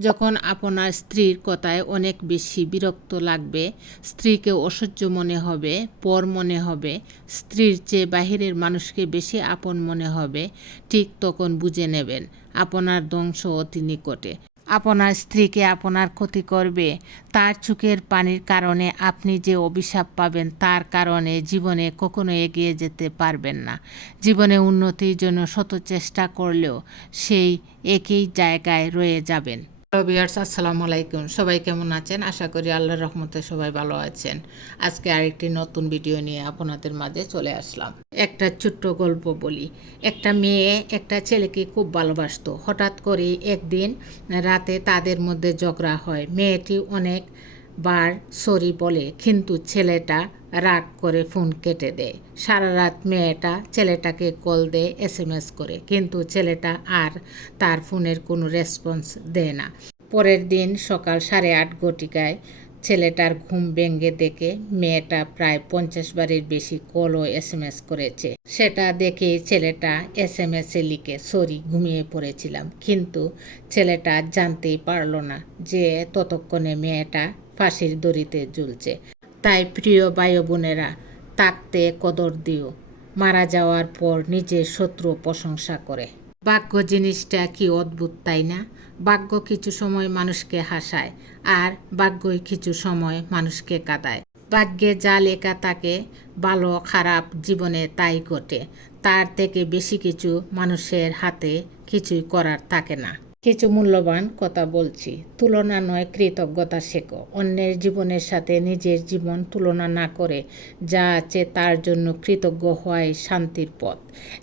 যখন আপনার স্ত্রীর কথায় অনেক বেশি বিরক্ত লাগবে, স্ত্রীকে অসহ্য মনে হবে, পর মনে হবে, স্ত্রীর চেয়ে বাহিরের মানুষকে বেশি আপন মনে হবে, ঠিক তখন বুঝে নেবেন আপনার ধ্বংস অতি নিকটে। আপনার স্ত্রীকে আপনার ক্ষতি করবে, তার চোখের পানির কারণে আপনি যে অভিশাপ পাবেন, তার কারণে জীবনে কখনো এগিয়ে যেতে পারবেন না। জীবনে উন্নতির জন্য শত চেষ্টা করলেও সেই একই জায়গায় রয়ে যাবেন। হ্যালো ভিউয়ার্স, আসসালামু আলাইকুম। সবাই কেমন আছেন? আশা করি আল্লাহর রহমতে সবাই ভালো আছেন। আজকে আরেকটি নতুন ভিডিও নিয়ে আপনাদের মাঝে চলে আসলাম। একটা ছোট্ট গল্প বলি। একটা মেয়ে একটা ছেলেকে খুব ভালোবাসতো। হঠাৎ করে একদিন রাতে তাদের মধ্যে ঝগড়া হয়। মেয়েটি অনেকবার সরি বলে, কিন্তু ছেলেটা রাগ করে ফোন কেটে দেয়। সারা রাত মেয়েটা ছেলেটাকে কল দেয়, SMS করে, কিন্তু ছেলেটা আর তার ফোনের কোনো রেসপন্স দেয় না। পরের দিন সকাল 8:30 ঘটিকায় ছেলেটার ঘুম ভেঙে দেখে মেয়েটা প্রায় 50 বারের বেশি কল ও SMS করেছে। সেটা দেখে ছেলেটা SMS-এ লিখে, সরি, ঘুমিয়ে পড়েছিলাম। কিন্তু ছেলেটা জানতেই পারল না যে ততক্ষণে মেয়েটা ফাঁসির দড়িতে ঝুলছে। তাই প্রিয় ভাই বোনেরা, থাকতে কদর দিও। মারা যাওয়ার পর নিজের শত্রু প্রশংসা করে। ভাগ্য জিনিসটা কি অদ্ভুত, তাই না? ভাগ্য কিছু সময় মানুষকে হাসায়, আর ভাগ্যই কিছু সময় মানুষকে কাঁদায়। ভাগ্যে যা লেখা থাকে, ভালো খারাপ জীবনে তাই ঘটে। তার থেকে বেশি কিছু মানুষের হাতে কিছুই করার থাকে না। কিছু মূল্যবান কথা বলছি। তুলনা নয়, কৃতজ্ঞতা শেখো। অন্যের জীবনের সাথে নিজের জীবন তুলনা না করে যা আছে তার জন্য কৃতজ্ঞ হওয়াই শান্তির পথ।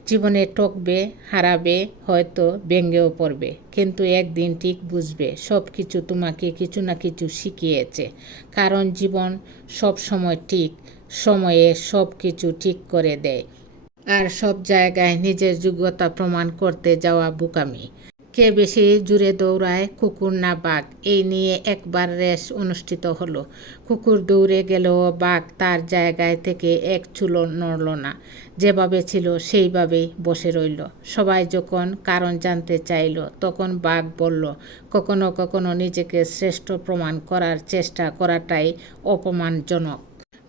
জীবনে ঠকবে, হারাবে, হয়তো ভেঙেও পড়বে, কিন্তু একদিন ঠিক বুঝবে সব কিছু তোমাকে কিছু না কিছু শিখিয়েছে। কারণ জীবন সব সময় ঠিক সময়ে সব কিছু ঠিক করে দেয়, আর সব জায়গায় নিজের যোগ্যতা প্রমাণ করতে যাওয়া বোকামি। কে বেশি জুড়ে দৌড়ায়, কুকুর না বাঘ? এই নিয়ে একবার রেস অনুষ্ঠিত হলো। কুকুর দৌড়ে গেলেও বাঘ তার জায়গায় থেকে এক চুলও নড়ল না। যেভাবে ছিল সেইভাবেই বসে রইল। সবাই যখন কারণ জানতে চাইল, তখন বাঘ বলল, কখনো কখনো নিজেকে শ্রেষ্ঠ প্রমাণ করার চেষ্টা করাটাই অপমানজনক।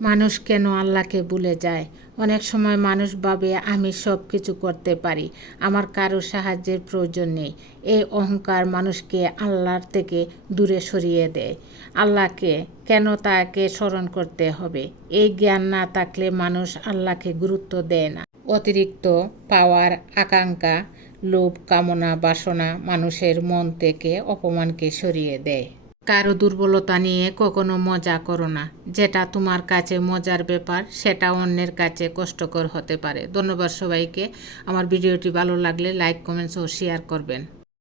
মানুষ কেন আল্লাহকে ভুলে যায়? অনেক সময় মানুষ ভাবে, আমি সব কিছু করতে পারি, আমার কারো সাহায্যের প্রয়োজন নেই। এই অহংকার মানুষকে আল্লাহর থেকে দূরে সরিয়ে দেয়। আল্লাহকে কেন তাকে স্মরণ করতে হবে? এই জ্ঞান না থাকলে মানুষ আল্লাহকে গুরুত্ব দেয় না। অতিরিক্ত পাওয়ার আকাঙ্ক্ষা, লোভ, কামনা, বাসনা মানুষের মন থেকে অপমানকে সরিয়ে দেয়। কারো দুর্বলতা নিয়ে কখনো মজা করো না। যেটা তোমার কাছে মজার ব্যাপার, সেটা অন্যের কাছে কষ্টকর হতে পারে। ধন্যবাদ সবাইকে। আমার ভিডিওটি ভালো লাগলে লাইক, কমেন্টস ও শেয়ার করবেন।